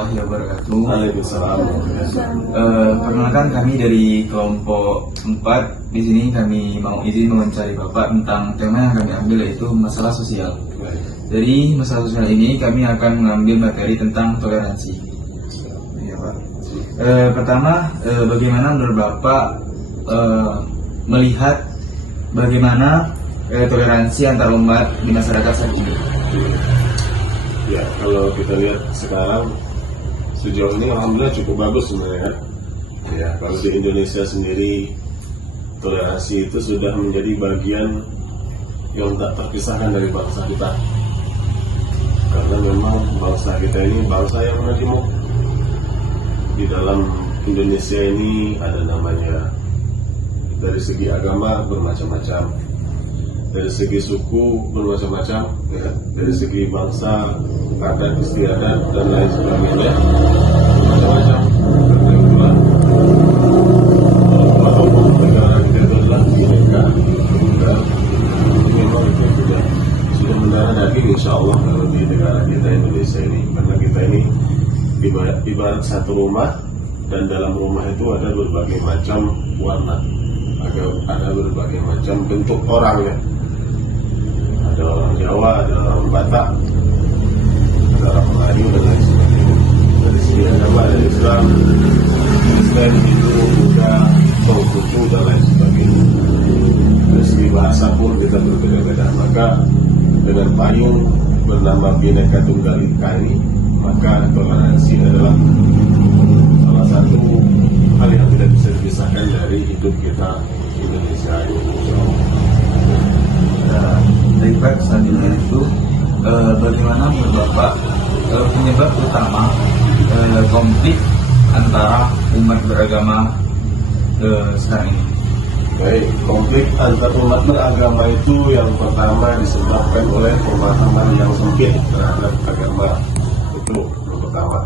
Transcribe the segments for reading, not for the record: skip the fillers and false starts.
warahmatullahi wabarakatuh. Waalaikumsalam. Perkenalkan kami dari kelompok 4. Di sini kami mau izin mewawancari Bapak tentang tema yang kami ambil, yaitu masalah sosial. Dari masalah sosial ini kami akan mengambil materi tentang toleransi. Ya, Pak. Pertama, bagaimana menurut Bapak melihat bagaimana toleransi antar umat di masyarakat saat ini? Ya, kalau kita lihat sekarang sejauh ini alhamdulillah cukup bagus sebenarnya. Ya, kalau di Indonesia sendiri toleransi itu sudah menjadi bagian yang tak terpisahkan dari bangsa kita. Karena memang bangsa kita ini bangsa yang majemuk. Di dalam Indonesia ini ada namanya, dari segi agama bermacam-macam, dari segi suku bermacam-macam, ya. Dari segi bangsa, adat istiadat dan lain sebagainya bermacam-macam. Karena itulah walaupun negara kita itu adalah bineka tunggal, memang itu sudah mendarah daging insya Allah kalau di negara kita Indonesia ini. Karena kita ini ibarat satu rumah, dan dalam rumah itu ada berbagai macam warna, ada berbagai macam bentuk orang, ya. Ada orang Jawa, ada orang Batak, ada orang Melayu dan lain sebagainya. Dari segi agama ada Islam, Hindu, Buddha, Konghucu dan lain sebagainya. Dari segi bahasa pun kita berbeda-beda. Maka dengan payung bernama Bhinneka Tunggal Ika ini, maka toleransi adalah salah satu hal yang tidak bisa dipisahkan dari hidup kita Indonesia ini. Dari Pak, selanjutnya itu bagaimana menurut Bapak penyebab utama konflik antara umat beragama sekarang ini? Baik, konflik antar umat beragama itu yang pertama disebabkan oleh pemahaman yang sempit terhadap agama. Itu yang pertama.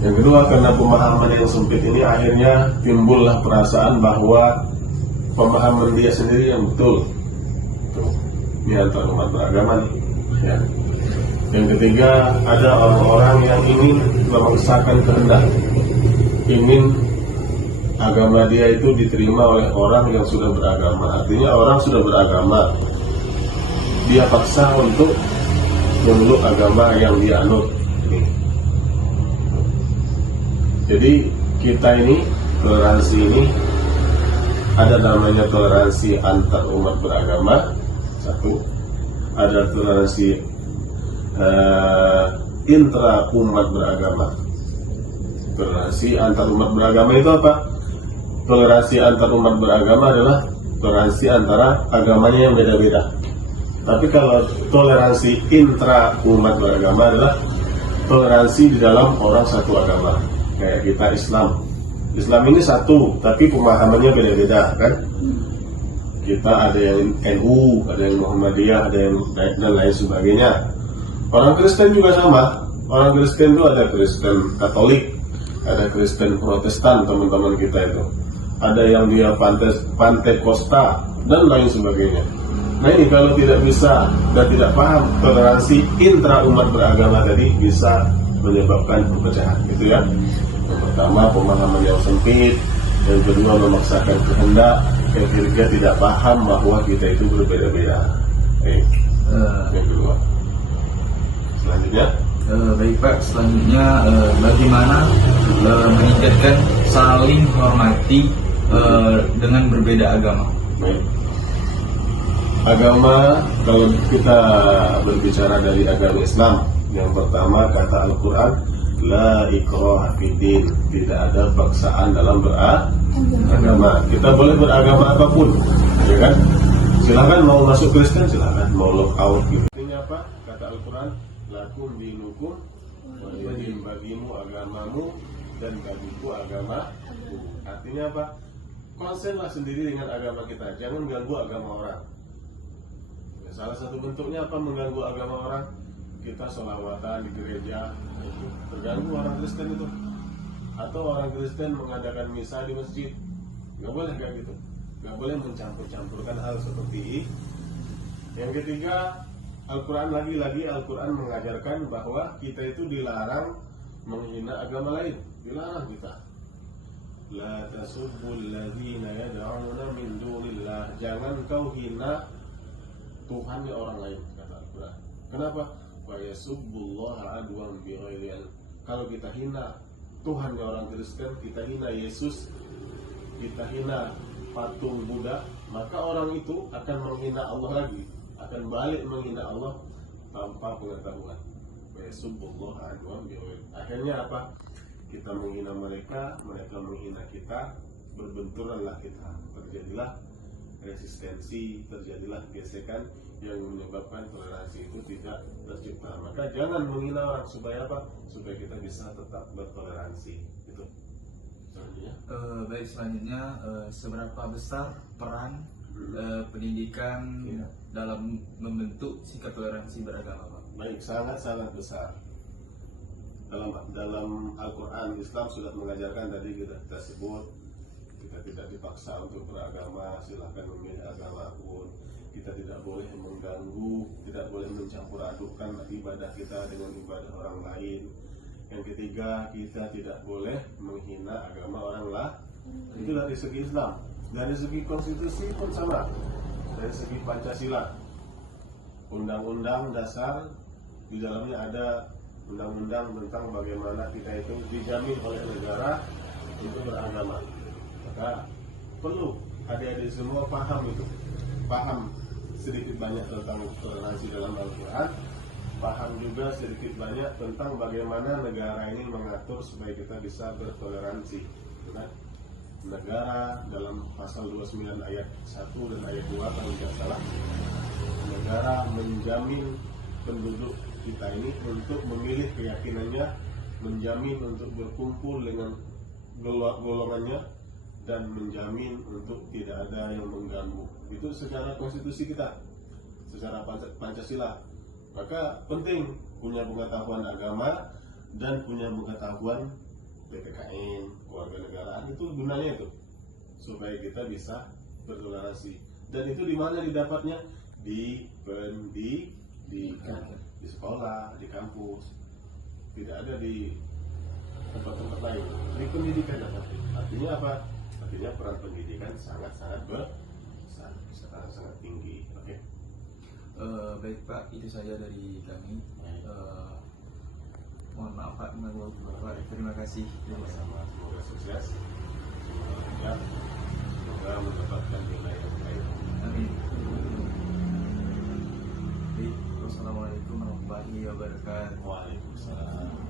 Yang kedua, karena pemahaman yang sempit ini akhirnya timbullah perasaan bahwa pemahaman dia sendiri yang betul. Ini antar umat beragama nih, ya. Yang ketiga, ada orang-orang yang ingin memaksakan kehendak, ingin agama dia itu diterima oleh orang yang sudah beragama. Artinya orang sudah beragama, dia paksa untuk memeluk agama yang dia anut. Jadi kita ini, toleransi ini ada namanya toleransi antar umat beragama, satu. Ada toleransi intra umat beragama. Toleransi antar umat beragama itu apa? Toleransi antar umat beragama adalah toleransi antara agamanya yang beda-beda. Tapi kalau toleransi intra umat beragama adalah toleransi di dalam orang satu agama. Kayak kita Islam ini satu, tapi pemahamannya beda-beda, kan? Kita ada yang NU, ada yang Muhammadiyah, ada yang dan lain sebagainya. Orang Kristen juga sama. Orang Kristen itu ada Kristen Katolik, ada Kristen Protestan, teman-teman kita itu. Ada yang dia Pantekosta dan lain sebagainya. Nah ini kalau tidak bisa dan tidak paham toleransi intra umat beragama tadi, bisa menyebabkan perpecahan, gitu ya. Yang pertama, pemahaman yang sempit. Yang kedua, memaksakan kehendak. Yang ketiga, tidak paham bahwa kita itu berbeda-beda. Yang kedua. Selanjutnya, baik Pak, selanjutnya bagaimana meningkatkan saling hormati dengan berbeda agama? baik. Agama, kalau kita berbicara dari agama Islam, yang pertama kata Al-Quran, la ikraha fiddin, tidak ada paksaan dalam beragama. Kita boleh beragama apapun, ya kan? Silakan mau masuk Kristen, silakan mau lock out gitu. Artinya apa? Kata Al-Quran, lakum dinukum, waliyadin, bagimu agamamu dan bagiku agamaku. Artinya apa? Konsenlah sendiri dengan agama kita, jangan ganggu agama orang. Salah satu bentuknya apa mengganggu agama orang? Kita sholawatan di gereja, itu terganggu orang Kristen itu. Atau orang Kristen mengadakan misa di masjid, nggak boleh kayak gitu. Nggak boleh mencampur-campurkan hal seperti ini. Yang ketiga, Al-Quran lagi-lagi Al-Quran mengajarkan bahwa kita itu dilarang menghina agama lain, dilarang kita. La tasubbul ladzina yad'una min dunillah. Jangan kau hina Tuhannya orang lain, kata Al-Quran. Kenapa? Wa yasubbullaha adwan bighairi ilm. Kalau kita hina Tuhannya orang Kristen, kita hina Yesus, kita hina patung Buddha, maka orang itu akan menghina Allah lagi, akan balik menghina Allah tanpa pengetahuan. Wa yasubbullaha adwan bighairi ilm. Akhirnya apa? Kita menghina mereka, mereka menghina kita, berbenturanlah kita, terjadilah resistensi, terjadilah gesekan yang menyebabkan toleransi itu tidak tercipta. Maka jangan menghina orang, supaya apa? Supaya kita bisa tetap bertoleransi. Itu selanjutnya. Baik, selanjutnya seberapa besar peran pendidikan Iya. dalam membentuk sikap toleransi beragama, Pak? Baik, sangat-sangat besar. Dalam Al-Quran, Islam sudah mengajarkan, tadi kita sebut, kita tidak dipaksa untuk beragama, silahkan memilih agama pun. Kita tidak boleh mengganggu, tidak boleh mencampur adukkan ibadah kita dengan ibadah orang lain. Yang ketiga, kita tidak boleh menghina agama orang lain. Itu dari segi Islam. Dari segi konstitusi pun sama. Dari segi Pancasila, Undang-Undang Dasar, di dalamnya ada undang-undang tentang bagaimana kita itu dijamin oleh negara untuk beragama. Maka perlu adik-adik semua paham itu, paham sedikit banyak tentang toleransi dalam Al-Quran, paham juga sedikit banyak tentang bagaimana negara ini mengatur supaya kita bisa bertoleransi. Nah, negara dalam pasal 29 ayat 1 dan ayat 2 kalau tidak salah, negara menjamin penduduk kita ini untuk memilih keyakinannya, menjamin untuk berkumpul dengan golongannya, dan menjamin untuk tidak ada yang mengganggu. Itu secara konstitusi kita, secara Pancasila. Maka penting punya pengetahuan agama dan punya pengetahuan PPKN, kewarganegaraan. Itu gunanya itu, supaya kita bisa bertoleransi. Dan itu di mana didapatnya? Di sekolah, di kampus, tidak ada di tempat-tempat lain. Di pendidikan artinya apa? Artinya peran pendidikan sangat-sangat besar, sangat tinggi. Oke. Baik Pak, itu saja dari kami. Mohon maaf Pak, Bapak. Terima kasih. Sama-sama, semoga sukses, semoga mendapatkan nilai yang baik. Amin. Baik, wassalamualaikum warahmatullahi wabarakatuh. Waalaikumsalam.